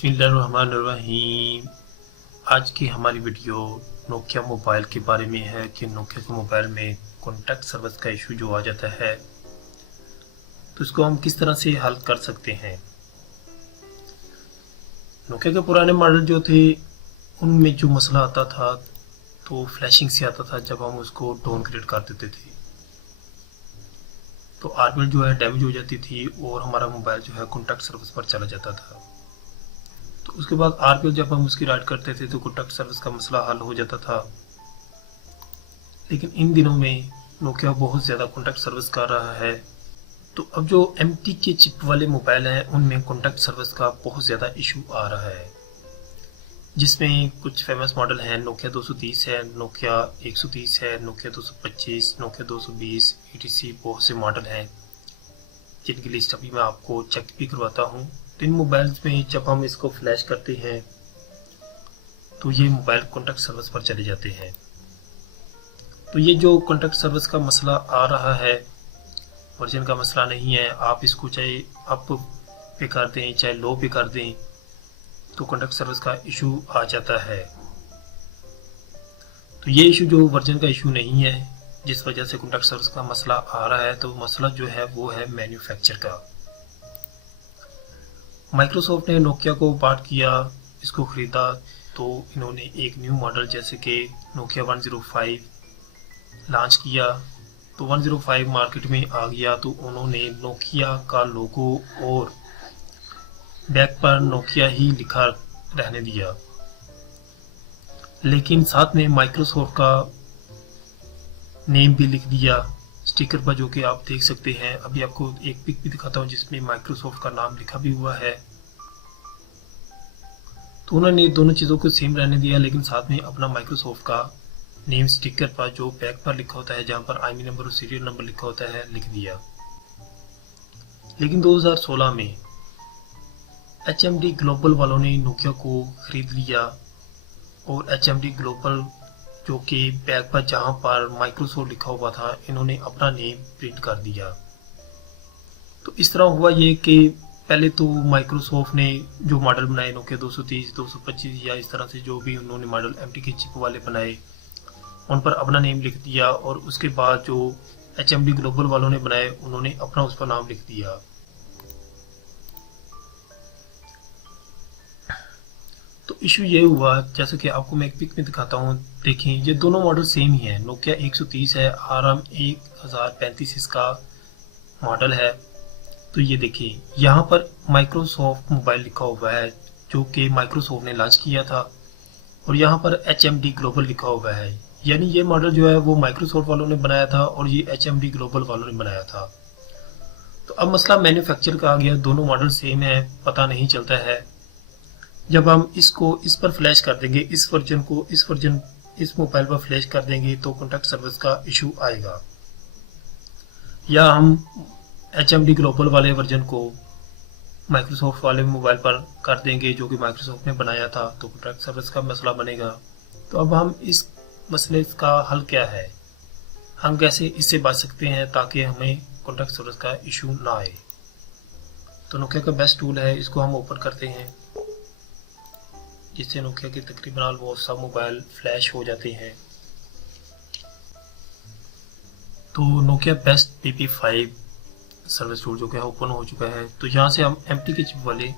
बिस्मिल्लाहिर्रहमानिर्रहीम। आज की हमारी वीडियो नोकिया मोबाइल के बारे में है कि नोकिया के मोबाइल में कॉन्टैक्ट सर्विस का इशू जो आ जाता है तो इसको हम किस तरह से हल कर सकते हैं। नोकिया के पुराने मॉडल जो थे उनमें जो मसला आता था तो फ्लैशिंग से आता था। जब हम उसको डाउनग्रेड कर देते थे तो आरपीएल जो है डैमेज हो जाती थी और हमारा मोबाइल जो है कॉन्टैक्ट सर्विस पर चला जाता था। तो उसके बाद आरपीएल जब हम उसकी राइट करते थे तो कॉन्टैक्ट सर्विस का मसला हल हो जाता था। लेकिन इन दिनों में नोकिया बहुत ज़्यादा कॉन्टैक्ट सर्विस कर रहा है। तो अब जो एमटी के चिप वाले मोबाइल हैं उनमें कॉन्टैक्ट सर्विस का बहुत ज़्यादा इशू आ रहा है, जिसमें कुछ फेमस मॉडल हैं। नोकिया 230 है, नोकिया 130 है, नोकिया 225, नोकिया 220 etc। बहुत से मॉडल हैं जिनकी लिस्ट अभी मैं आपको चेक भी करवाता हूँ। तो इन मोबाइल्स में जब हम इसको फ्लैश करते हैं तो ये मोबाइल कॉन्टैक्ट सर्विस पर चले जाते हैं। तो ये जो कॉन्टैक्ट सर्विस का मसला आ रहा है वर्जन का मसला नहीं है। आप इसको चाहे अप पे कर दें चाहे लो पे कर दें तो कॉन्टैक्ट सर्विस का इशू आ जाता है। तो ये इशू जो वर्जन का इशू नहीं है जिस वजह से कॉन्टैक्ट सर्विस का मसला आ रहा है, तो मसला जो है वो है मैन्युफैक्चर का। माइक्रोसॉफ्ट ने नोकिया को पार्ट किया, इसको ख़रीदा, तो इन्होंने एक न्यू मॉडल जैसे कि नोकिया 105 लॉन्च किया। तो 105 मार्केट में आ गया तो उन्होंने नोकिया का लोगो और बैक पर नोकिया ही लिखा रहने दिया, लेकिन साथ में माइक्रोसॉफ्ट का नेम भी लिख दिया स्टिकर पर, जो कि आप देख सकते हैं। अभी आपको एक पिक भी दिखाता हूँ जिसमें माइक्रोसॉफ्ट का नाम लिखा भी हुआ है। तो उन्होंने दोनों चीज़ों को सेम रहने दिया, लेकिन साथ में अपना माइक्रोसॉफ्ट का नेम स्टिकर पर जो बैक पर लिखा होता है, जहाँ पर आईएमई नंबर और सीरियल नंबर लिखा होता है, लिख दिया। लेकिन 2016 में HMD ग्लोबल वालों ने नोकिया को खरीद लिया और HMD ग्लोबल जो कि बैक पर जहां पर माइक्रोसॉफ्ट लिखा हुआ था, इन्होंने अपना नेम प्रिंट कर दिया। तो इस तरह हुआ ये कि पहले तो माइक्रोसॉफ्ट ने जो मॉडल बनाए नोकिया 230, 225 या इस तरह से जो भी उन्होंने मॉडल एमटी के चिप वाले बनाए उन पर अपना नेम लिख दिया, और उसके बाद जो HMD ग्लोबल वालों ने बनाए उन्होंने अपना उस पर नाम लिख दिया। तो इशू ये हुआ, जैसे कि आपको मैं एक पिक में दिखाता हूँ, देखें ये दोनों मॉडल सेम ही है। नोकिया 130 है, ARM 1035 इसका मॉडल है। तो ये देखिए यहाँ पर माइक्रोसॉफ्ट मोबाइल लिखा हुआ है जो कि माइक्रोसॉफ्ट ने लॉन्च किया था, और यहाँ पर HMD ग्लोबल लिखा हुआ है। यानी ये मॉडल जो है वो माइक्रोसॉफ्ट वालों ने बनाया था और ये HMD ग्लोबल वालों ने बनाया था। तो अब मसला मैन्युफैक्चर का आ गया, दोनों मॉडल सेम है, पता नहीं चलता है। जब हम इसको इस पर फ्लैश कर देंगे, इस वर्जन को इस मोबाइल पर फ्लैश कर देंगे तो कॉन्टैक्ट सर्विस का इशू आएगा। या हम HMD ग्लोबल वाले वर्जन को माइक्रोसॉफ्ट वाले मोबाइल पर कर देंगे जो कि माइक्रोसॉफ्ट ने बनाया था, तो कॉन्टैक्ट सर्विस का मसला बनेगा। तो अब हम इस मसले का हल क्या है, हम कैसे इससे बच सकते हैं ताकि हमें कॉन्टैक्ट सर्विस का इशू ना आए। तो नोकिया का बेस्ट टूल है, इसको हम ओपन करते हैं, जिससे नोकिया के तकरीबन ऑलमोस्ट सब मोबाइल फ्लैश हो जाते हैं। तो Nokia best PP5 service tool जो कि ओपन हो चुका है। तो यहाँ से हम एमटी के चिप वाले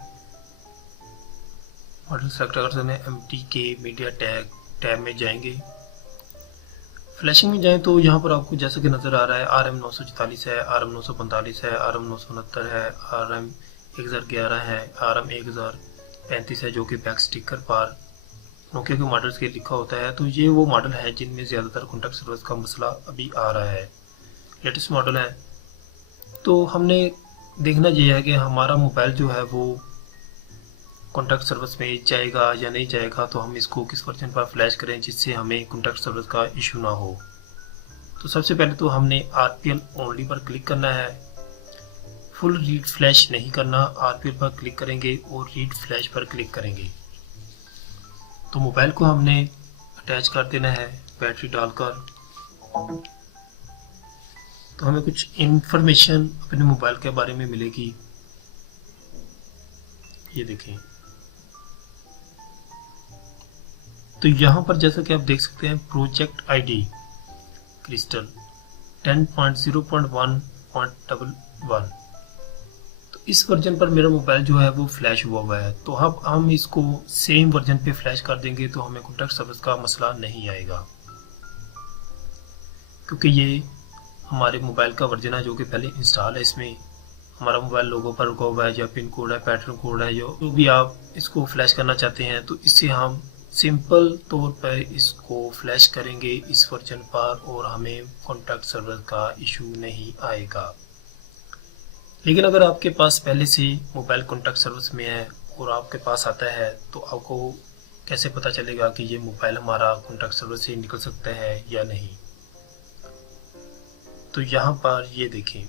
मॉडल सेलेक्ट कर सकते हैं। एमटी के मीडिया टैब में जाएंगे, फ्लैशिंग में जाएं तो यहाँ पर आपको जैसा कि नज़र आ रहा है RM 944 है, RM 945 है, RM 969 है, RM 1011 है, RM 1035 है, जो कि बैक स्टिकर पर नोकिया के मॉडल्स के लिखा होता है। तो ये वो मॉडल है जिनमें ज़्यादातर कॉन्टैक्ट सर्विस का मसला अभी आ रहा है, लेटेस्ट मॉडल है। तो हमने देखना ये है कि हमारा मोबाइल जो है वो कॉन्टैक्ट सर्विस में जाएगा या नहीं जाएगा, तो हम इसको किस वर्जन पर फ्लैश करें जिससे हमें कॉन्टैक्ट सर्विस का इशू ना हो। तो सबसे पहले तो हमने RPL ओनली पर क्लिक करना है, फुल रीड फ्लैश नहीं करना। RPL पर क्लिक करेंगे और रीड फ्लैश पर क्लिक करेंगे। तो मोबाइल को हमने अटैच कर देना है बैटरी डालकर। तो हमें कुछ इंफॉर्मेशन अपने मोबाइल के बारे में मिलेगी। ये देखें, तो यहाँ पर जैसा कि आप देख सकते हैं प्रोजेक्ट आईडी क्रिस्टल 10.0.1.11, तो इस वर्जन पर मेरा मोबाइल जो है वो फ्लैश हुआ है। तो अब हम इसको सेम वर्जन पे फ्लैश कर देंगे तो हमें कॉन्टैक्ट सर्विस का मसला नहीं आएगा, क्योंकि ये हमारे मोबाइल का वर्जन है जो कि पहले इंस्टॉल है। इसमें हमारा मोबाइल लोगो पर रुका हुआ है, या पिन कोड है, पैटर्न कोड है, जो भी आप इसको फ्लैश करना चाहते हैं, तो इससे हम सिंपल तौर पर इसको फ्लैश करेंगे इस वर्जन पर और हमें कॉन्टैक्ट सर्वर का इशू नहीं आएगा। लेकिन अगर आपके पास पहले से मोबाइल कॉन्टैक्ट सर्विस में है और आपके पास आता है, तो आपको कैसे पता चलेगा कि ये मोबाइल हमारा कॉन्टैक्ट सर्विस से निकल सकता है या नहीं। तो यहाँ पर ये देखें,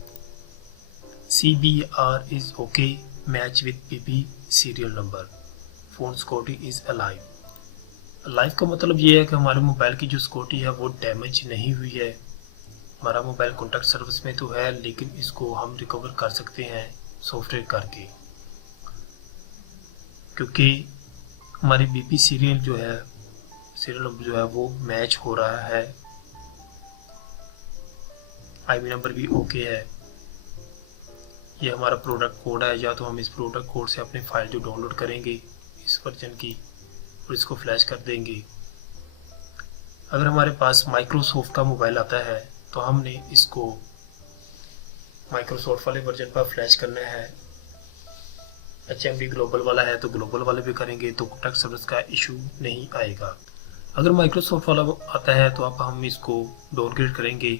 CBR is okay, match with PP serial number, phone security is alive. Alive का मतलब ये है कि हमारे मोबाइल की जो सिक्योरिटी है वो डैमेज नहीं हुई है। हमारा मोबाइल कॉन्टैक्ट सर्विस में तो है, लेकिन इसको हम रिकवर कर सकते हैं सॉफ्टवेयर करके, क्योंकि हमारी BP सीरियल जो है, सीरियल नंबर जो है वो मैच हो रहा है, IP नंबर भी ओके है। ये हमारा प्रोडक्ट कोड है, या तो हम इस प्रोडक्ट कोड से अपनी फाइल जो डाउनलोड करेंगे इस वर्जन की और इसको फ्लैश कर देंगे। अगर हमारे पास माइक्रोसॉफ्ट का मोबाइल आता है तो हमने इसको माइक्रोसॉफ्ट वाले वर्जन पर फ्लैश करना है। HMD ग्लोबल वाला है तो ग्लोबल वाले भी करेंगे, तो कॉन्टैक्ट सर्विस का इशू नहीं आएगा। अगर माइक्रोसॉफ्ट वाला आता है तो अब हम इसको डाउनग्रेड करेंगे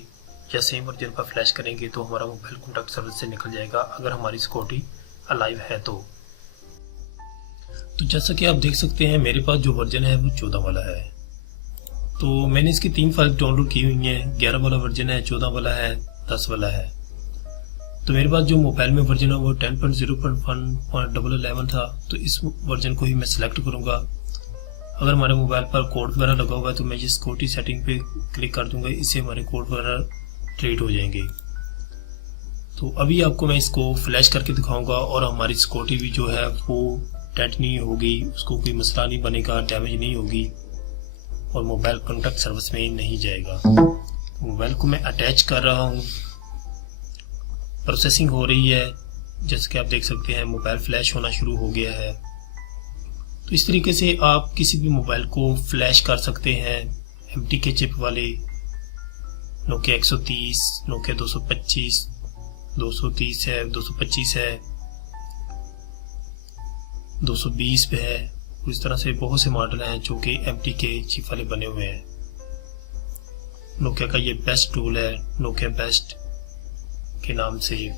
या सेम वर्जन पर फ्लैश करेंगे तो हमारा मोबाइल कॉन्टैक्ट सर्विस से निकल जाएगा, अगर हमारी सिक्योरिटी अलाइव है तो जैसा कि आप देख सकते हैं मेरे पास जो वर्जन है वो 14 वाला है। तो मैंने इसकी 3 फाइल डाउनलोड की हुई हैं, 11 वाला वर्जन है, 14 वाला है, 10 वाला है। तो मेरे पास जो मोबाइल में वर्जन है वो 10.0.1.11 था, तो इस वर्जन को ही मैं सिलेक्ट करूंगा। अगर हमारे मोबाइल पर कोड वगैरह लगा हुआ है तो मैं जिस सिक्योरिटी सेटिंग पे क्लिक कर दूंगा, इससे हमारे कोड वगैरह डिलीट हो जाएंगे। तो अभी आपको मैं इसको फ्लैश करके दिखाऊंगा और हमारी सिक्योरिटी भी जो है वो डेड नहीं होगी, उसको कोई मसला नहीं बनेगा, डैमेज नहीं होगी और मोबाइल कॉन्टैक्ट सर्विस में नहीं जाएगा। मोबाइल को मैं अटैच कर रहा हूँ, प्रोसेसिंग हो रही है, जैसे कि आप देख सकते हैं मोबाइल फ्लैश होना शुरू हो गया है। तो इस तरीके से आप किसी भी मोबाइल को फ्लैश कर सकते हैं। MTK चिप वाले Nokia 130, Nokia 225, 230 है, 225 है, 220 पे है, इस तरह से बहुत से मॉडल हैं जो कि MTK चिप वाले बने हुए हैं। नोकिया का ये बेस्ट टूल है, नोकिया बेस्ट के नाम से।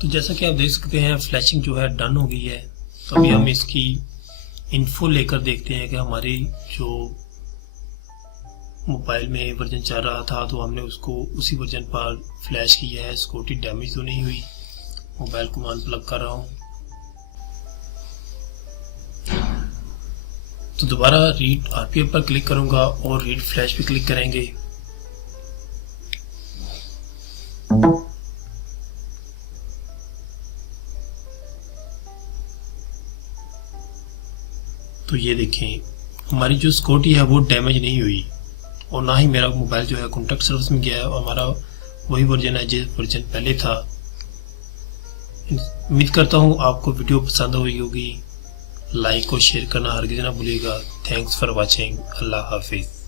तो जैसा कि आप देख सकते हैं फ्लैशिंग जो है डन हो गई है। तो अभी हम इसकी इन्फो लेकर देखते हैं कि हमारी जो मोबाइल में वर्जन चल रहा था तो हमने उसको उसी वर्जन पर फ्लैश किया है, सिक्योरिटी डैमेज तो नहीं हुई। मोबाइल को मैं अनप्लग कर रहा हूँ। तो दोबारा रीड RPM पर क्लिक करूंगा और रीड फ्लैश पे क्लिक करेंगे। तो ये देखें हमारी जो सिक्योरिटी है वो डैमेज नहीं हुई और ना ही मेरा मोबाइल जो है कॉन्टैक्ट सर्विस में गया है और हमारा वही वर्जन है जिस वर्जन पहले था। उम्मीद करता हूँ आपको वीडियो पसंद हुई होगी। लाइक और शेयर करना हरगिज़ ना भूलिएगा। Thanks for watching. अल्लाह हाफिज़।